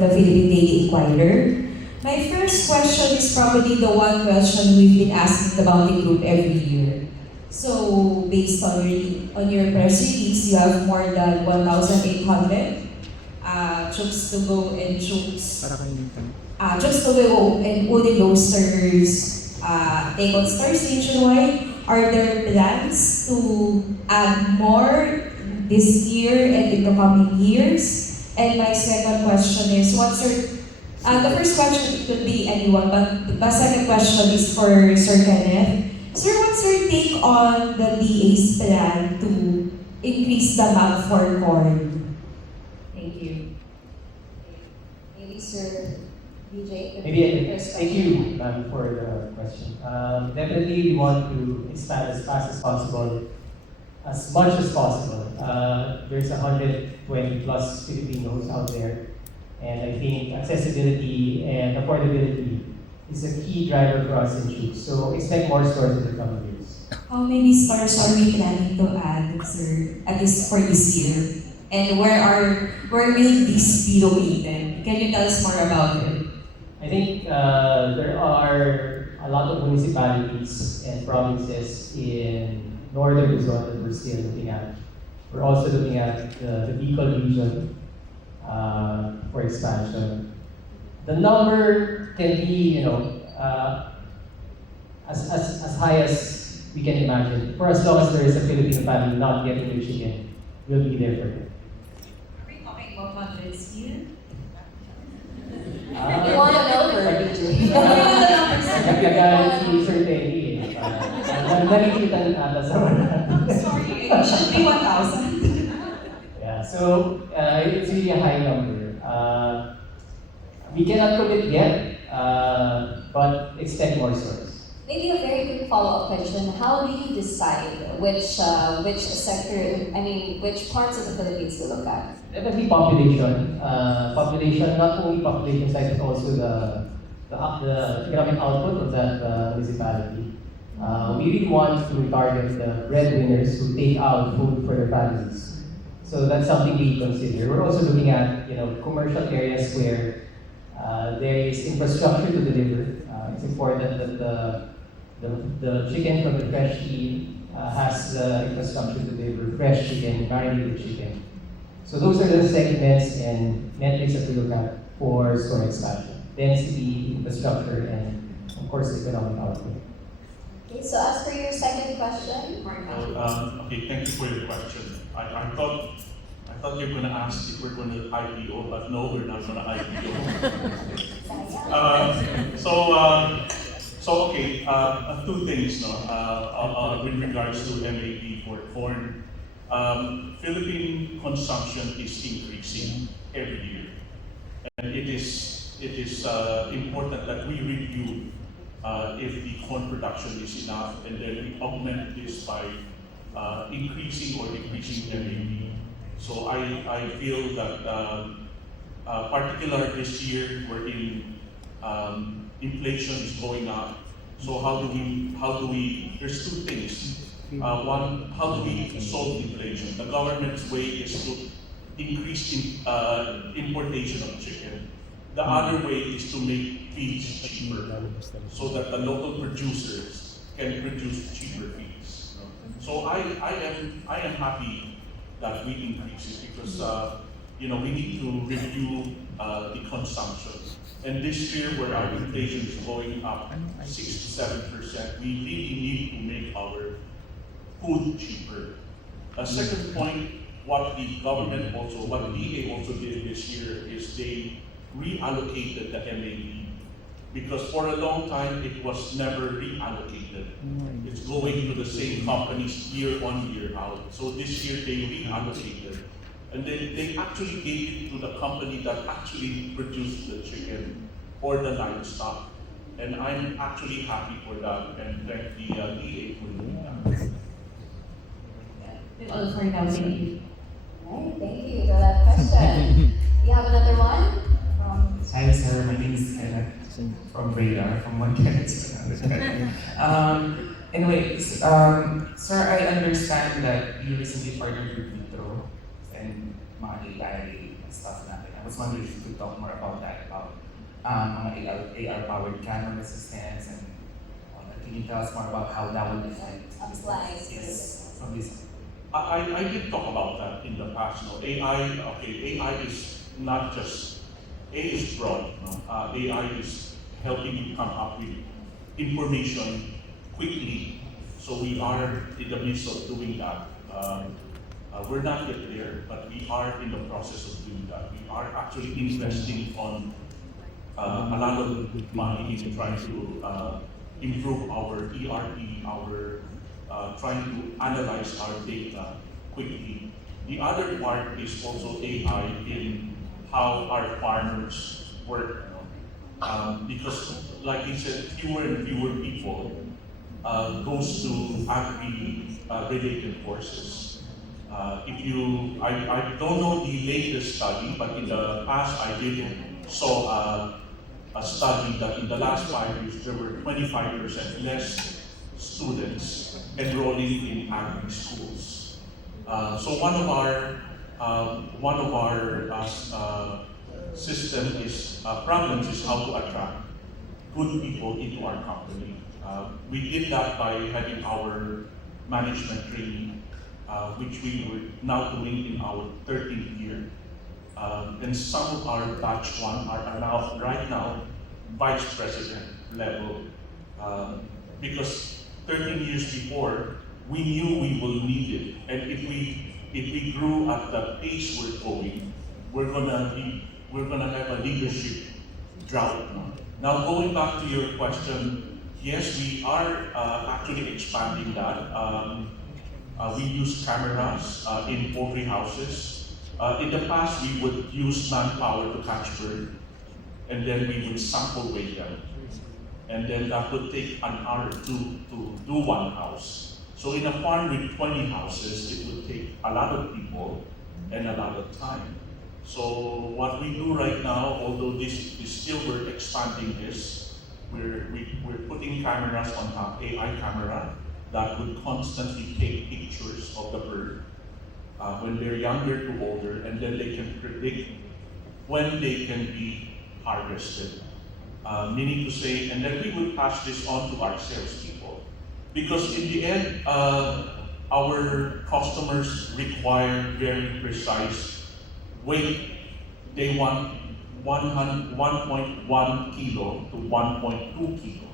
the Philippine Daily Inquirer. My first question is probably the one question we've been asking the Bounty Group every year. So, based on your press release, you have more than 1,800 chooks to go and chooks to go and Udi Roasters take on stores nationwide. Are there plans to add more this year and in the coming years? And my second question is, the first question could be anyone, but the second question is for Sir Kenneth. Sir, what's your take on the DA's plan to increase the MAG for corn? Thank you. Maybe Sir BJ. Thank you, ma'am, for the question. Definitely, we want to expand as fast as possible, as much as possible. There's 120 plus Filipinos out there, and I think accessibility and affordability is a key driver for us in Chooks. So expect more stores in the coming years. How many stores are we planning to add, sir, at least for this year? And where will these be located? Can you tell us more about it? I think there are a lot of municipalities and provinces in northern Luzon that we're still looking at. We're also looking at the Bicol region for expansion. The number can be, as high as we can imagine. For as long as there is a Filipino family not getting their chicken, we'll be there for them. Are we talking about hundreds here? You want a number, BJ? Nagkagalit si Sir Teddy eh. Nakikita ata sa Sorry, it should be 1,000. Yeah, so it's really a high number. We cannot commit yet, but expect more stores. Maybe a very quick follow-up question. How do you decide which sector, which parts of the Philippines to look at? Definitely population. Population, not only population size, but also the economic output of that municipality. We really want to target the breadwinners who take out food for their families. So that's something we consider. We're also looking at commercial areas where there is infrastructure to deliver. It's important that the chicken from the fresh feed has the infrastructure to deliver fresh chicken, marinated chicken. So those are the segments and metrics that we look at for store expansion: density, infrastructure, and of course economic output. Okay, so as for your second question, Okay, thank you for your question. I thought you were going to ask if we're going to IPO, but no, we're not going to IPO. Two things with regards to MAP for corn. Philippine consumption is increasing every year, and it is important that we review if the corn production is enough, and then we augment this by increasing or decreasing MAP. So I feel that particular this year wherein inflation is going up. So how do we there's two things. One, how do we solve inflation? The government's way is to increase importation of chicken. The other way is to make feeds cheaper so that the local producers can produce cheaper feeds. So I am happy that we increase it because we need to review the consumption. And this year, where our inflation is going up 6 to 7%, we really need to make our food cheaper. A second point, what the government also, what DA also did this year is they reallocated the MAP because for a long time it was never reallocated. It's going to the same companies year on, year out. So this year they reallocated. And they actually gave it to the company that actually produced the chicken or the livestock. And I'm actually happy for that and thank the DA for doing that. All for now, thank you. Right, thank you for that question. You have another one? Hi sir, my name is Kenneth from Radar, from One Kenneth. Anyways, sir, I understand that you recently partnered with Vitro and Maki Dairy stuff natin. I was wondering if you could talk more about that, about mga AR-powered camera systems and all that. Can you tell us more about how that would affect Applies. Yes, from this. I did talk about that in the past. No? AI is not just, A is broad. No? AI is helping you come up with information quickly. So we are in the midst of doing that. We're not yet there, but we are in the process of doing that. We are actually investing on a lot of money to try to improve our ERP, trying to analyze our data quickly. The other part is also AI in how our farmers work. Because, like you said, fewer and fewer people goes to agri-related courses. I don't know the latest study, but in the past I did saw a study that in the last 5 years there were 25% less students enrolling in agri schools. So one of our problems is how to attract good people into our company. We did that by having our management training, which we were now doing in our 13th year. And some of our batch one are now, right now, vice president level. Because 13 years before, we knew we will need it. And if we grew at the pace we're going, we're gonna have a leadership drought. Now going back to your question, yes, we are actually expanding that. We use cameras in poultry houses. In the past, we would use manpower to catch bird, and then we would sample weight them. And then that would take an hour to do one house. So in a farm with 20 houses, it would take a lot of people and a lot of time. So what we do right now, although this is still, we're expanding this, we're putting cameras on top, AI camera, that would constantly take pictures of the bird when they're younger to older, and then they can predict when they can be harvested. Meaning to say, and then we will pass this on to our salespeople. Because in the end, our customers require very precise weight. They want 1.1 kilo to 1.2 kilo.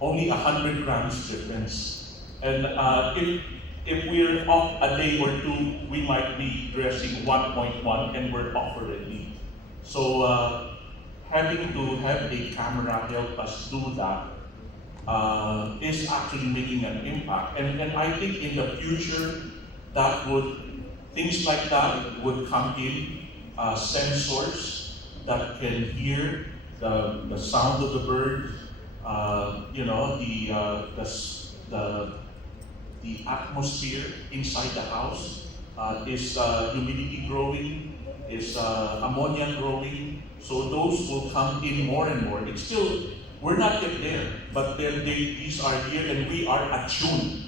Only 100 grams difference. And if we're off a day or two, we might be dressing 1.1 and we're off already. So having to have a camera help us do that is actually making an impact. And I think in the future, things like that would come in, sensors that can hear the sound of the bird, the atmosphere inside the house. Is humidity growing? Is ammonia growing? So those will come in more and more. It's still, we're not yet there, but then these are here and we are attuned.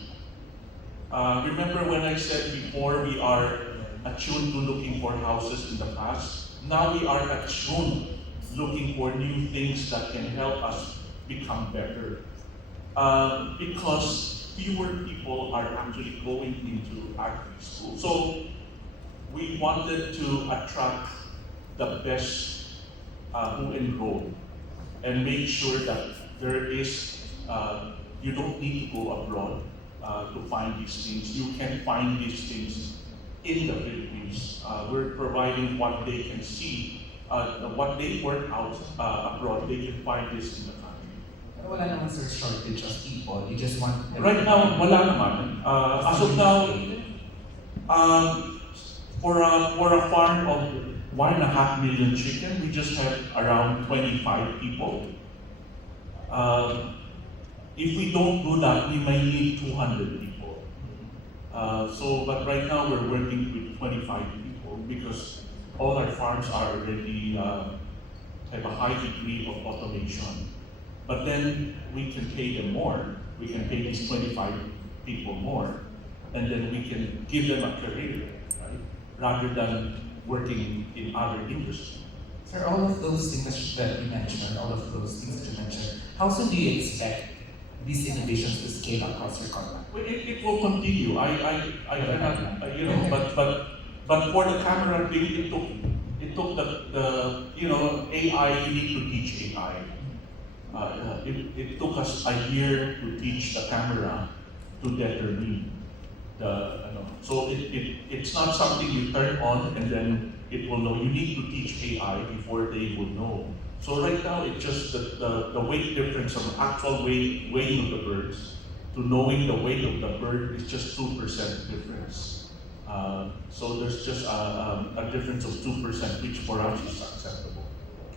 Remember when I said before we are attuned to looking for houses in the past? Now we are attuned looking for new things that can help us become better. Because fewer people are actually going into agri school. So we wanted to attract the best who enroll and make sure that there is, you don't need to go abroad to find these things. You can find these things in the Philippines. We're providing what they can see, what they work out abroad, they can find this in the country. Pero wala naman sir shortage of people. You just want Right now, wala naman. As of now, for a farm of 1.5 million chicken, we just have around 25 people. If we don't do that, we may need 200 people. But right now we're working with 25 people because all our farms are already have a high degree of automation. But then we can pay them more. We can pay these 25 people more, and then we can give them a career, right? Rather than working in other industries. Sir, all of those things that you mentioned, all of those things that you mentioned, how soon do you expect these innovations to scale across your company? Well, it will continue. I cannot, but for the camera thing, it took the AI. You need to teach AI. It took us a year to teach the camera to determine so it's not something you turn on and then it will know. You need to teach AI before they will know. So right now, it's just the weight difference of actual weighing of the birds to knowing the weight of the bird is just 2% difference. So there's just a difference of 2%, which for us is acceptable.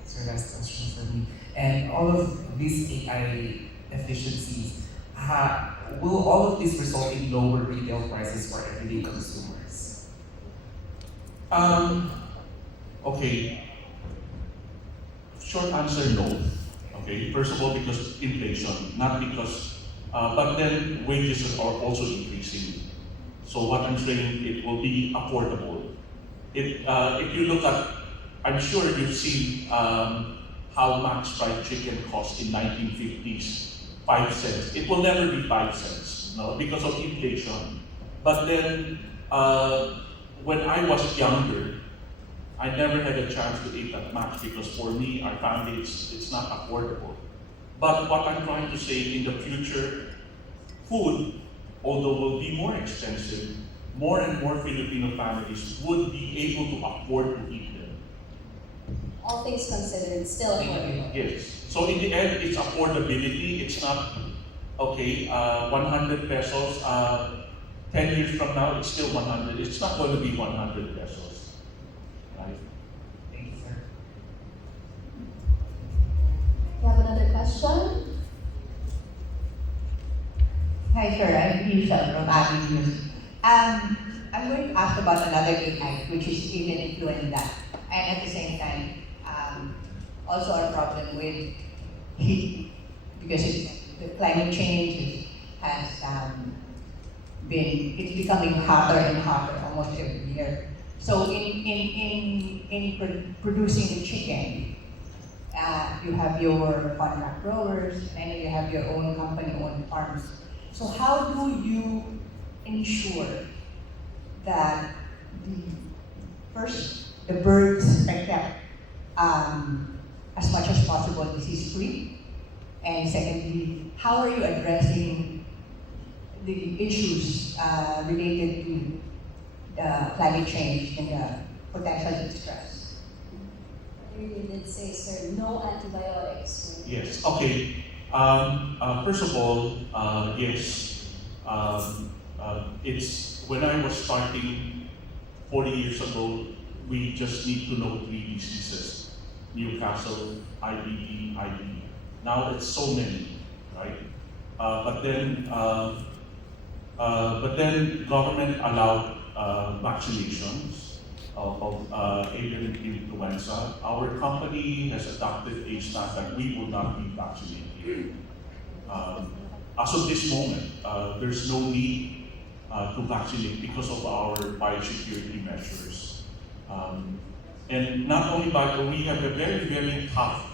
Sir, last question for me. And all of these AI efficiencies, will all of this result in lower retail prices for everyday consumers? Okay. Short answer, no. Okay. First of all, because inflation, not because, but then wages are also increasing. So what I'm saying, it will be affordable. If you look at, I'm sure you've seen how Max Fried Chicken cost in 1950s, 5 cents. It will never be 5 cents, no, because of inflation. But then, when I was younger, I never had a chance to eat at Max because for me, our family, it's not affordable. But what I'm trying to say, in the future, food, although will be more expensive, more and more Filipino families would be able to afford to eat them. All things considered, still affordable. Yes. So in the end, it's affordability. It's not, 100 pesos, 10 years from now, it's still 100. It's not going to be 100 pesos. Right? Thank you, sir. You have another question? Hi, sir. I'm Lisa from Abby News. I'm going to ask about another AI, which is even influencing that. And at the same time, also a problem with heat, because the climate change has it's becoming hotter and hotter almost every year. So in producing the chicken, you have your contract growers, and then you have your own company-owned farms. So how do you ensure that the birds are kept as much as possible disease-free? And secondly, how are you addressing the issues related to the climate change and the potential stress? You did say, sir, no antibiotics. Right? Yes. Okay. First of all, yes. It's when I was starting 40 years ago, we just need to know 3 diseases: Newcastle, IBD, IBD. Now it's so many, right? But then government allowed vaccinations of avian influenza. Our company has adopted a stance that we will not be vaccinated. As of this moment, there's no need to vaccinate because of our biosecurity measures. And not only we have a very, very tough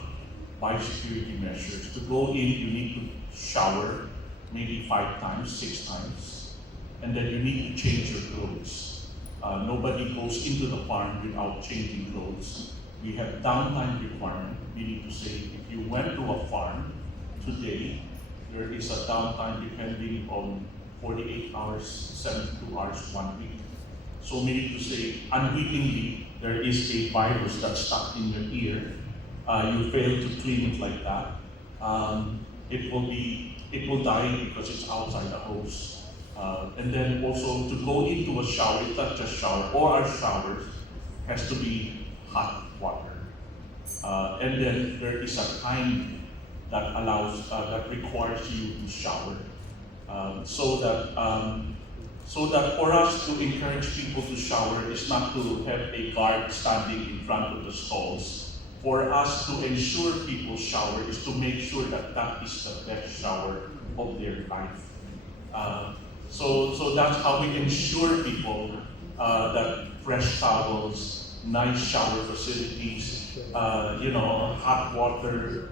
biosecurity measures. To go in, you need to shower maybe 5 times, 6 times, and then you need to change your clothes. Nobody goes into the farm without changing clothes. We have downtime requirement, meaning to say if you went to a farm today, there is a downtime depending on 48 hours, 72 hours, 1 week. So meaning to say, unwittingly, there is a virus that's stuck in your ear. You fail to clean it like that. It will die because it's outside the hose. And then also to go into a shower, it's not just shower, all our showers has to be hot water. And then there is a time that that requires you to shower. So that for us to encourage people to shower is not to have a guard standing in front of the stalls. For us to ensure people shower is to make sure that that is the best shower of their life. So that's how we ensure people that fresh towels, nice shower facilities, hot water.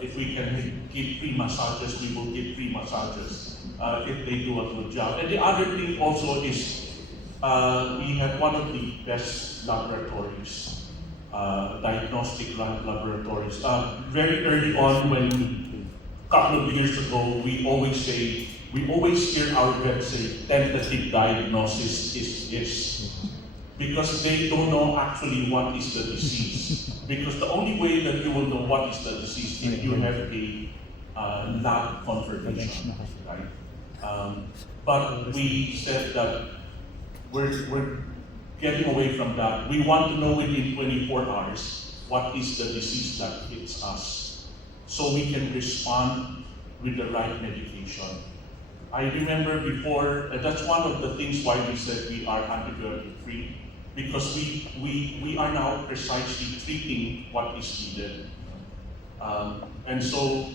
If we can give free massages, we will give free massages if they do a good job. And the other thing also is we have one of the best laboratories, diagnostic laboratories. Very early on, when a couple of years ago, we always hear our vets say tentative diagnosis is this. Because they don't know actually what is the disease. Because the only way that you will know what is the disease if you have a lab confirmation, right? But we said that we're getting away from that. We want to know within 24 hours what is the disease that hits us, so we can respond with the right medication. I remember before, that's one of the things why we said we are antibiotic free, because we are now precisely treating what is needed. And so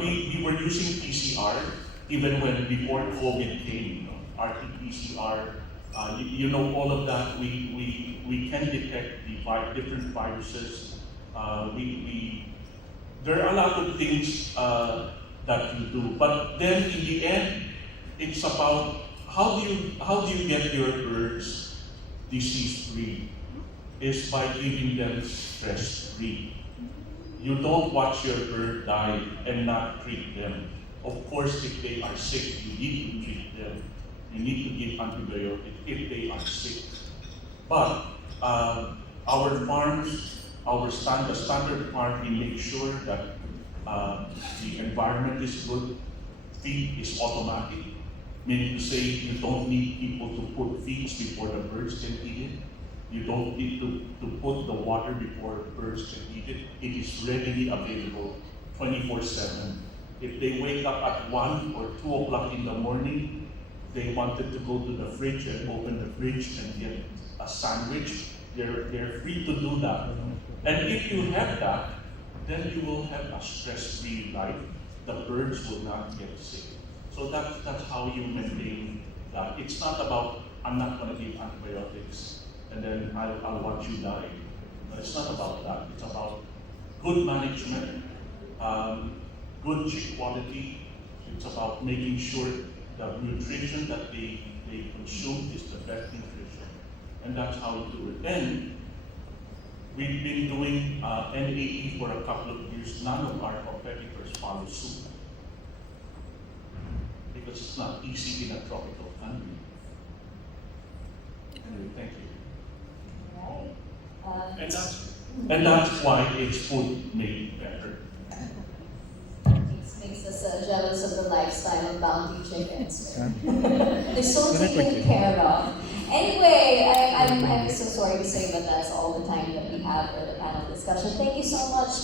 we were using PCR even when before COVID came, RT-PCR, all of that. We can detect the different viruses. There are a lot of things that you do, but then in the end, it's about how do you get your birds disease-free, is by giving them stress-free. You don't watch your bird die and not treat them. Of course, if they are sick, you need to treat them. You need to give antibiotics if they are sick. But our farms, the standard farm, we make sure that the environment is good. Feed is automatic. Meaning to say, you don't need people to put feeds before the birds can eat it. You don't need to put the water before the birds can eat it. It is readily available 24/7. If they wake up at 1 or 2 o'clock in the morning, they wanted to go to the fridge and open the fridge and get a sandwich, they're free to do that. And if you have that, then you will have a stress-free life. The birds will not get sick. So that's how you maintain that. It's not about, I'm not going to give antibiotics and then I'll watch you die. No, it's not about that. It's about good management, good chick quality. It's about making sure the nutrition that they consume is the best nutrition. And that's how we do it. And we've been doing NAE for a couple of years. None of our competitors follow suit. Because it's not easy in a tropical country. Anyway, thank you. Right. And that's why it's food made better. Makes us jealous of the lifestyle of Bounty chickens. They're so taken care of. Anyway, I'm so sorry to say, but that's all the time that we have for the panel discussion. Thank you so much.